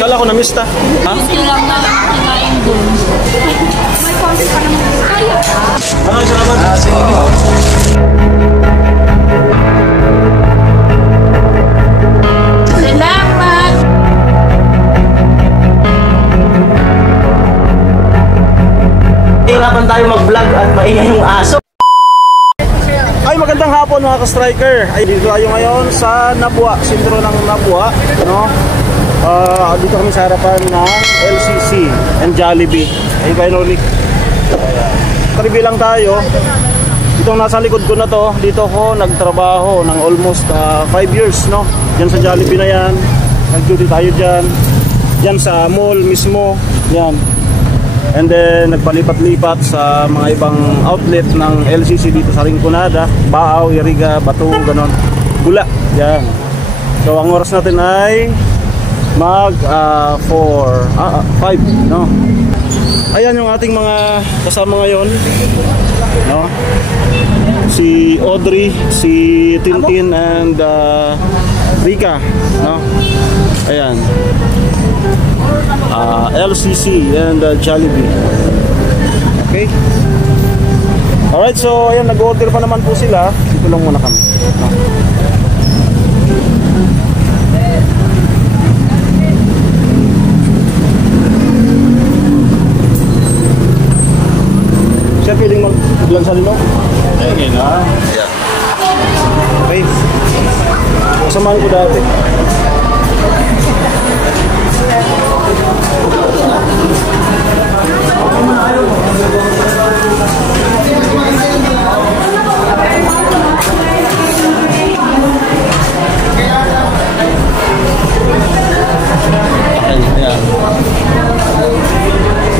Kala ko na-miss ta. Ha? Kailangan na lang kinain doon. May konti pa naman. Kaya. Salamat. Sige. Salamat. Hirapan tayo mag-vlog at maingay yung aso. Ay, magandang hapon mga ka-striker. Ay, dito tayo ngayon sa Nabua, sentro ng Nabua, no? Dito kami sa harapan ng LCC and Jollibee. Ay, finally. Trivia lang tayo. Itong nasa likod ko na to, dito ko nagtrabaho ng almost 5 years, no? Diyan sa Jollibee na yan. Nag-duty tayo dyan. Diyan sa mall mismo. Yan. And then nagpalipat-lipat sa mga ibang outlet ng LCC dito sa Rinconada, Baaw, Iriga, Batu, ganon. Bula, yan. So ang oras natin ay mag 5, no? Ayan yung ating mga kasama ngayon, no? Si Audrey, si Tintin and Rika, no? Ayan. LCC and Jollibee. Okay. Alright, so ayan, nag-order pa naman po sila. Dito lang muna kami, no? Siya piling maglansa rin, no? Ayan na. Okay. Kasamahan ko dati.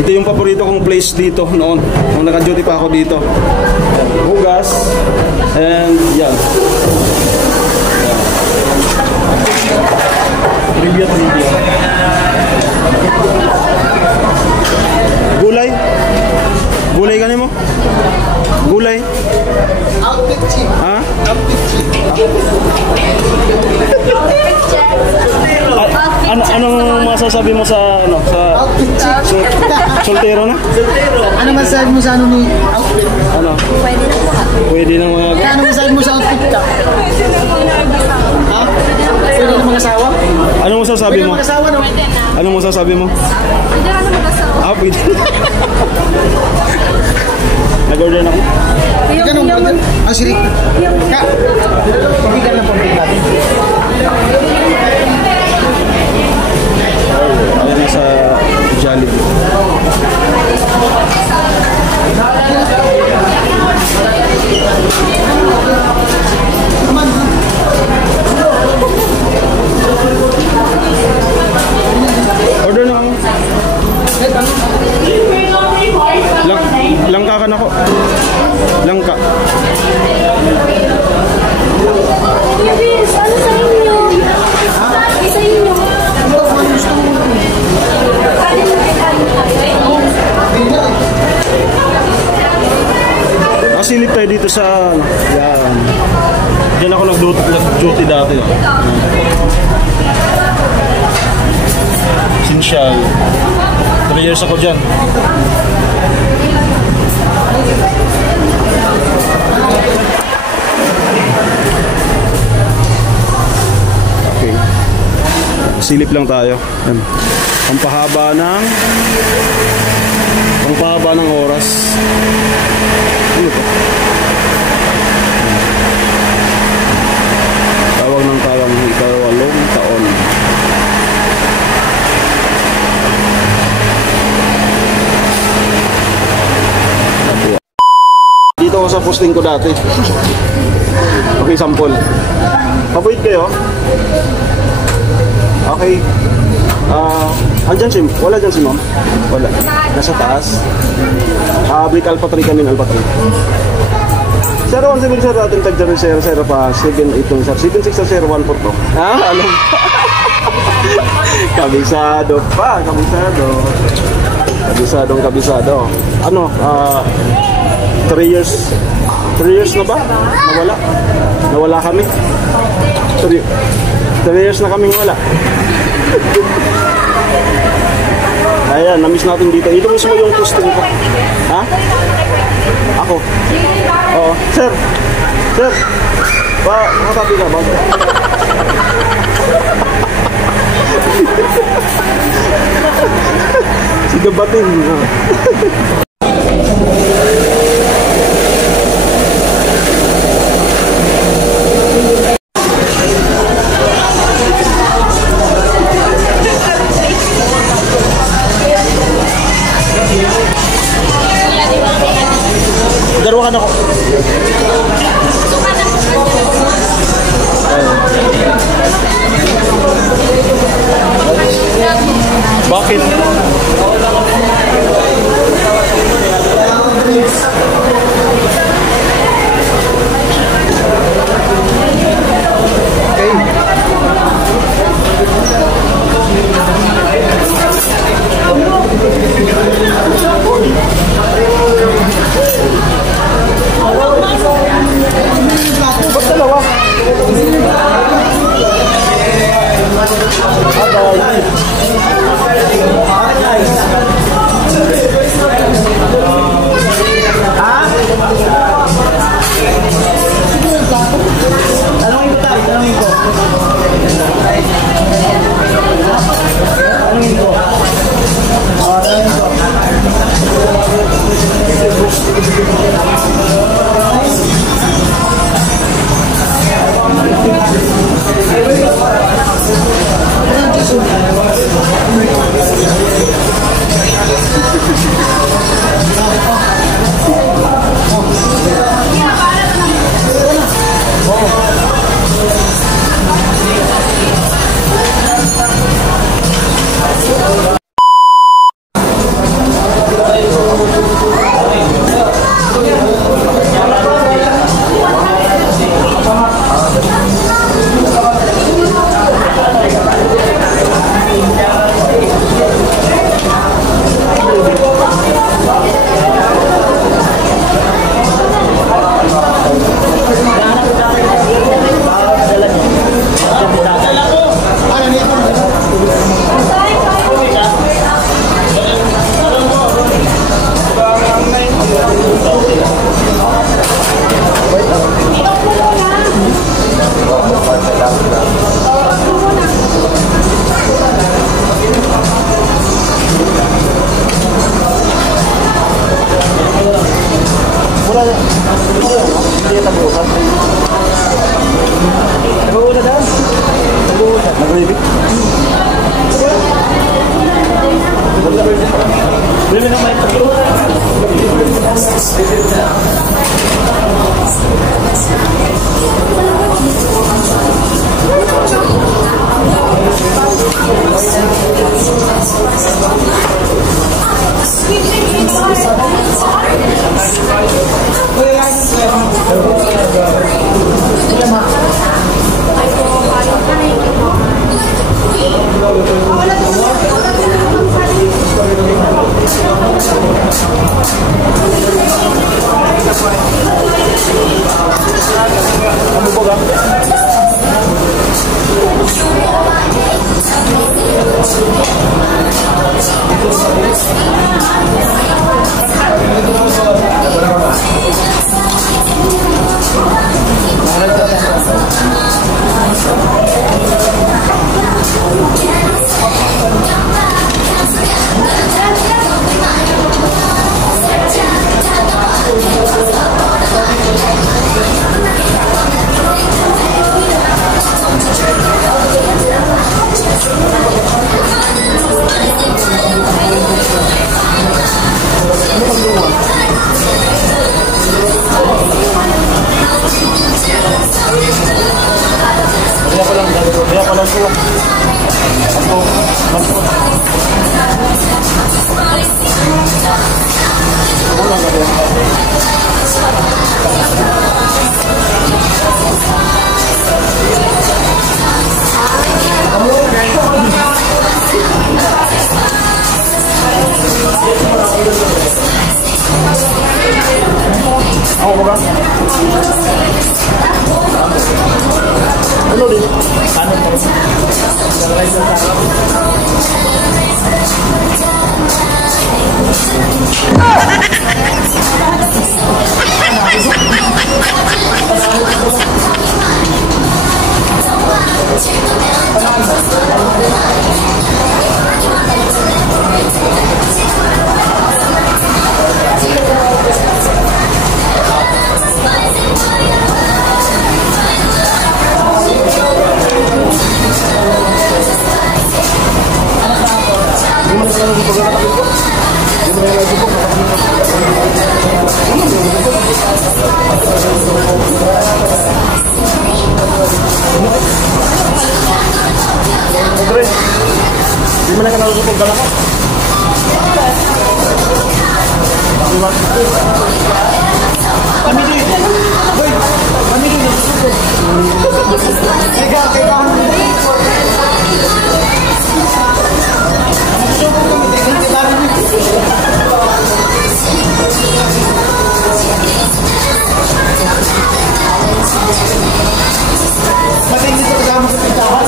Ito yung paborito kong place dito noon nung naka-duty pa ako dito. Hugas and yan. Trivia. Gulay? Gulay ka mo? Gulay? Ha? Anong masasabi mo sa soltero na? Soltero. Ano masasabi mo sa ano ni outfit? Ano? Pwede na mga. Ano masasabi mo sa outfit ka? Ha? Pwede na mag-asawa? Anong masasabi mo? Pwede na mag-asawa, no? Anong masasabi mo? Pwede na mag-asawa. Pwede. Nag-order na ako. Ganun ba dyan? Ang sirik. Ka! Pagigan lang pambit natin. Ayan na sa Jollibee. Order na ako. Langka ka na ko. Langka. Yes, ano sa inyo? Sa inyo. Nakasilip tayo dito sa yan. Diyan ako nag-duty dati. Sinsyal. 3 years ako dyan. Okay. Silip lang tayo. Yan. Pampahaba ng oras. Ano ito? Tawag ng tawag ng ika-8 taon. Dito ako sa posting ko dati. Okay, sample. Pabuit kayo. Okay. Andyan si, wala dyan si ma'am? Wala. Nasa taas. Brick Alpha 3 kami ng Alpha 3. 0170 sir, ating tagdari sir pa 782 sir. 7600142. Alam. Kabisado pa, kabisado. Kabisado. Ano, 3 years na ba? Nawala kami. 3 years na kaming wala. Ayan, na-miss natin dito. Ito mismo yung posting ko. Ha? Ako? Oo. Sir! Sir! Makatabi ka ba? Si Gabatin. Daruhan ako. Bakit? Ba't dalawa? Tanungin ko tayo, tanungin ko. Tanungin ko. Tanungin ko. Ako ba? Ano din? Kanan mo. Di mo na ka nalusupog ka lang ko? Kami din. Boy, kami din nasusupog. Teka. Nasusupog kami. Teka, kita rin. Mating dito kasama sa pintahan.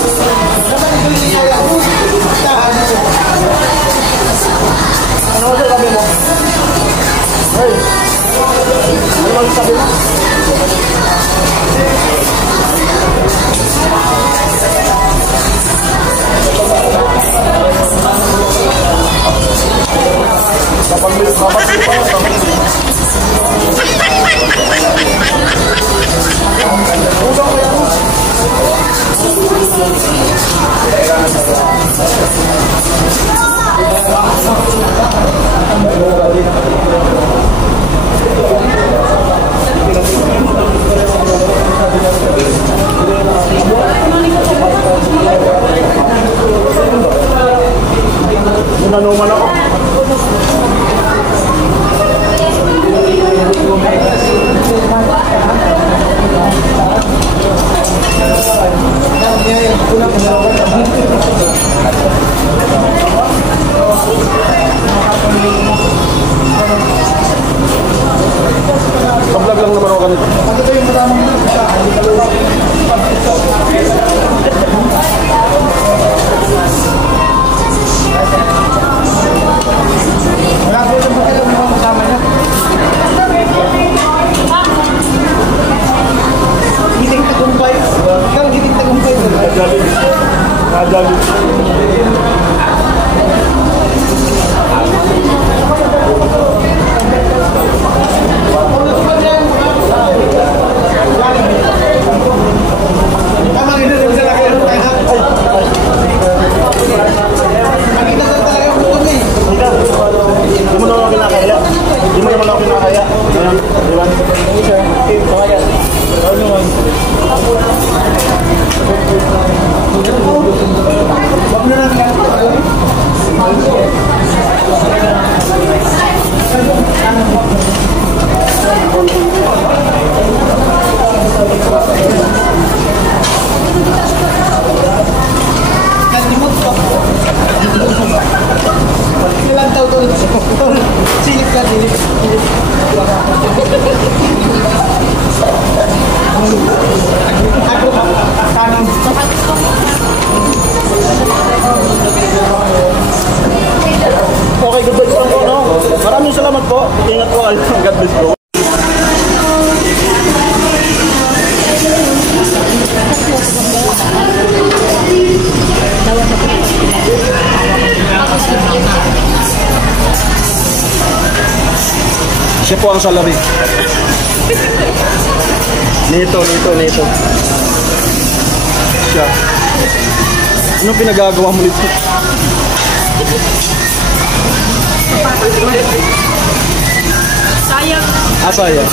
Naman ito yung kaya ko. Pintahan ito. Ano ba sabi mo? Hey! Ano ba sabi mo? Kapag-milis pa lang, Ugang mo yan mo. Nanuman ako. Pag-vlog lang naman ako ganito. Ito yung maraming wala po yung magkalang mga kasama niya. Giting tagumpay. Ikaw giting tagumpay. Nadali. Tama rin na sa laki ng tayo. Makita sa talaga yung buto niya. Di mo naman ako kinakaya. Di mo naman ako kinakaya. Ayan, di ba? Hindi sir. Pakaya. Ano naman? Wag na lang yan. Kalimot ko. Ilang taon to? Silip ka, silip. Ako, kanang. Okay, good vibes lang po, no? Maraming salamat po. Ingat po kayo. God bless po. Siya po ang salabi. Nito. Siya. Anong pinagagawa mo nito? Sayang. Sayang.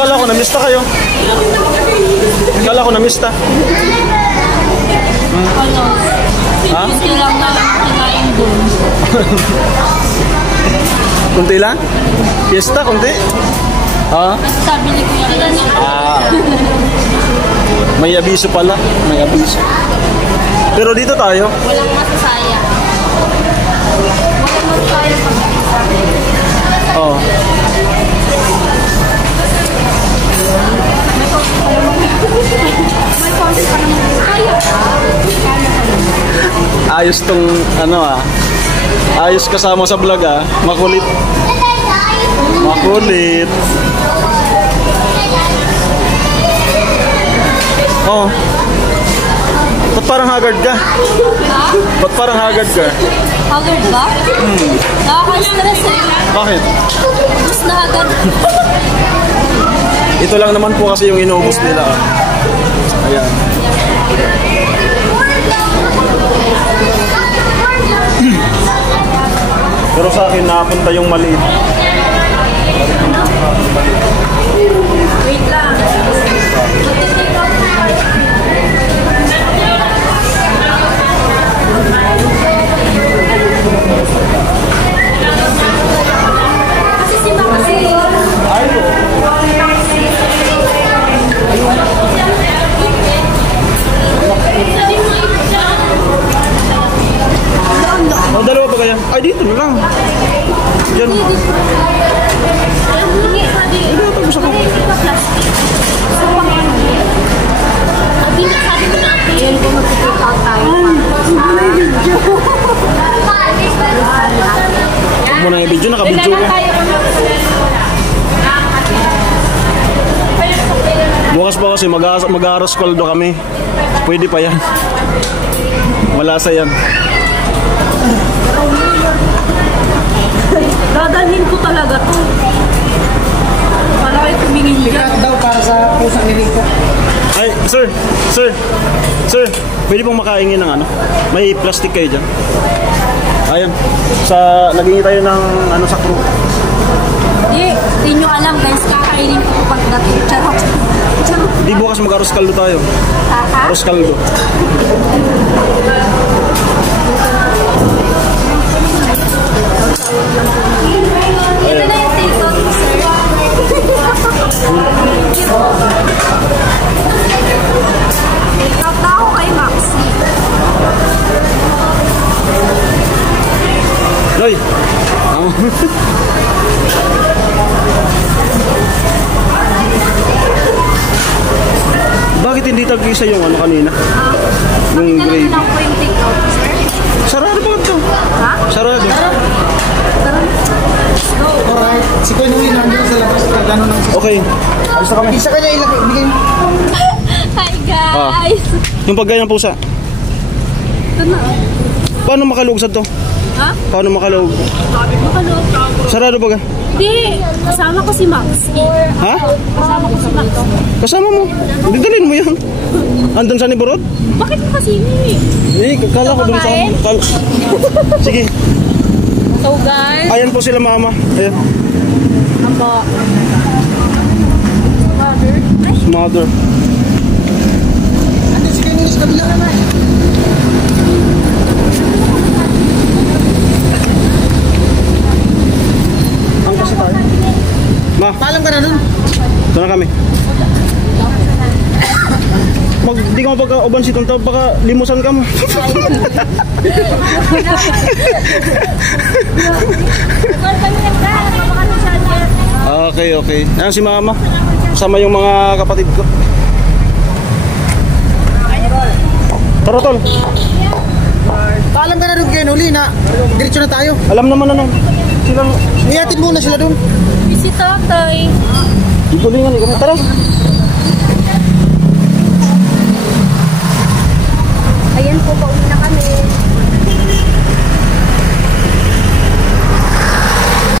Kala ko na-mista kayo. Kala ko na-mista. Ano? Ha? Kunti lang na lang kinain doon. Kunti lang? Fiesta, kunti? Ha? Kasi sabi ni Kuya kanina. May abiso pala. May abiso. Pero dito tayo. Walang masasaya. Walang masasaya pag-isa. Oh. Ayos tong ayos kasama sa vlog makulit. Makulit. Oh. Ba't parang haggard ka? Ha? Ba't parang haggard ka? Haggard ba? Nakaka-stress eh. Bakit? Mas na haggard. Ito lang naman po kasi yung inubos nila. Ayan. Pero sa akin napunta yung maliit. Wait lang. Kasi si Mama Oh, dalawa ba kaya? Ay, dito na lang. Diyan. Huwag mo na yung video, naka-video ka. Bukas pa kasi mag-aaros kwaldo kami. Pwede pa yan. Malasa yan. Dadalhin ko talaga to. Para kayo tumingin niya. Pikat daw para sa pusang niligta. Ay, sir, pwede pong makaingin ng may plastic kayo dyan. Ayan, naging tayo ng sa crew. Hindi nyo alam guys, kakainin ko pagdating. Charot. Di bukas mag-aros kaldo tayo. Ha? Aros kaldo. Ito na yung take-out ko, sir. Take-out na ako kay Maxi. Loy! Bakit hindi tag-isa yung kanina? Yung gravy. Lang po yung take-out, sir. Sarado ba ito? Ha? Sarado. Alright. Si Kuya Nui nandun sa labas. Gano'n lang. Okay. Alis na kami. Isa kanya ilagay. Bigay mo. Hi guys! Yung pagkain ng pusa. Ito na. Paano makalog sa to? Ha? Paano makalog? Makaloob. Sarado ba ka? Hindi. Kasama ko si Maxi. Ha? Kasama ko si Maxi. Kasama mo. Dalhin mo yan. Andun sa Niborod? Bakit mo kasi ini? Kala ko dun sa... Sige. So guys. Ayan po sila mama. Ayan. Aba. Mother. Mother. Andun si Kuya Nui sa kabila naman. Ang kasi tayo. Ma, Paalam ka na nun. ito na kami. Di ka mapagka-uban si Tonto, baka limusan ka mo. Okay. Ayan si mama. Kasama yung mga kapatid ko. Tara, tol. Paalam ka na nun Kuya Nui na. Diretso na tayo. Alam naman Ihatid muna sila dun. Si tatay. Igulingan. Tara.